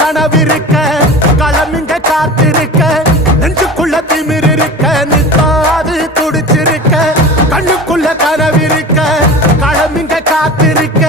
கனவிருக்க களமிங்க காத்திருக்க நெஞ்சுக்குள்ள திமிர் இருக்க நிற்காது துடிச்சிருக்க கண்ணுக்குள்ள கனவிருக்க களமிங்க காத்திருக்க.